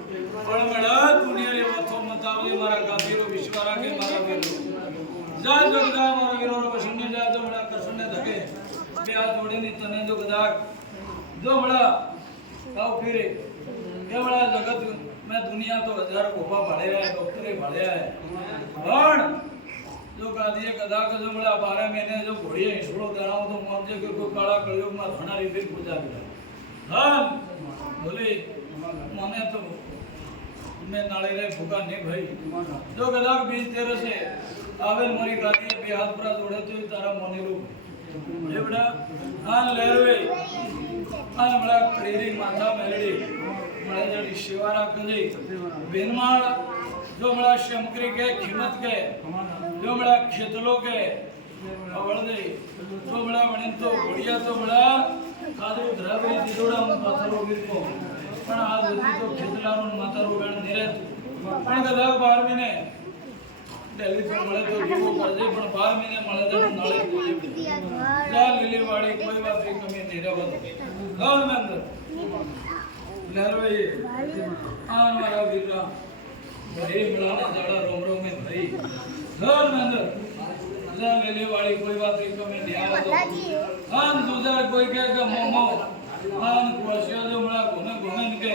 बड़ा दुनिया रे वथो मतावे मारा गादीरो विश्वारा के मारा वेलो जा जगदा मारा वीरो बसुने जा जो बड़ा करसने धके बे आ जोड़ी नी तने जो गदाक जो बड़ा काउ फिरे ये बड़ा जगत में दुनिया तो हजार गोपा भाड़े है डॉक्टरे भाड़े है पण जो गादीए गदा का जो बड़ा 12 महीने जो घोड़िए हिसड़ो दराव तो मोजे के कोई काला कलयुग में धनारी फिर पूजा करे हां बोले मने तो मैं नाले रे भूखा नहीं भाई जो गदाक बीज तेरे से आवेल मोरी गाती बे हाथ पूरा जोड़े तो तारा मोने रो ये बड़ा हां लेरवे हां बड़ा करीरी माथा मेलड़ी बड़ा जड़ी शिवारा कदे बेनमाल जो बड़ा शमकरी के खिमत के जो बड़ा खेतलो के अवल दे जो बड़ा बने तो बढ़िया तो बड़ा खादो धरावे दिदोड़ा माथरो गिरको पण आ जल्दी तो खेतलानो माता रोगण निरे पण गदा 12 महीने दिल्ली तो મળે તો જીવો કરજે પણ 12 મहीને મળે તો નાળે જોઈએ જા લીલી વાડી કોઈ વાત ની કમી નહીં રહેવા ગામ में अंदर लहरवे आन वाला वीरा भरे मिलाने जड़ा रोम रोम में भरी घर में अंदर जा લીલી વાડી કોઈ વાત ની કમી નહીં આવા તો આન दूजा कोई कहे कि मोमो आन कुआसिया जो मला घुमे घुमे के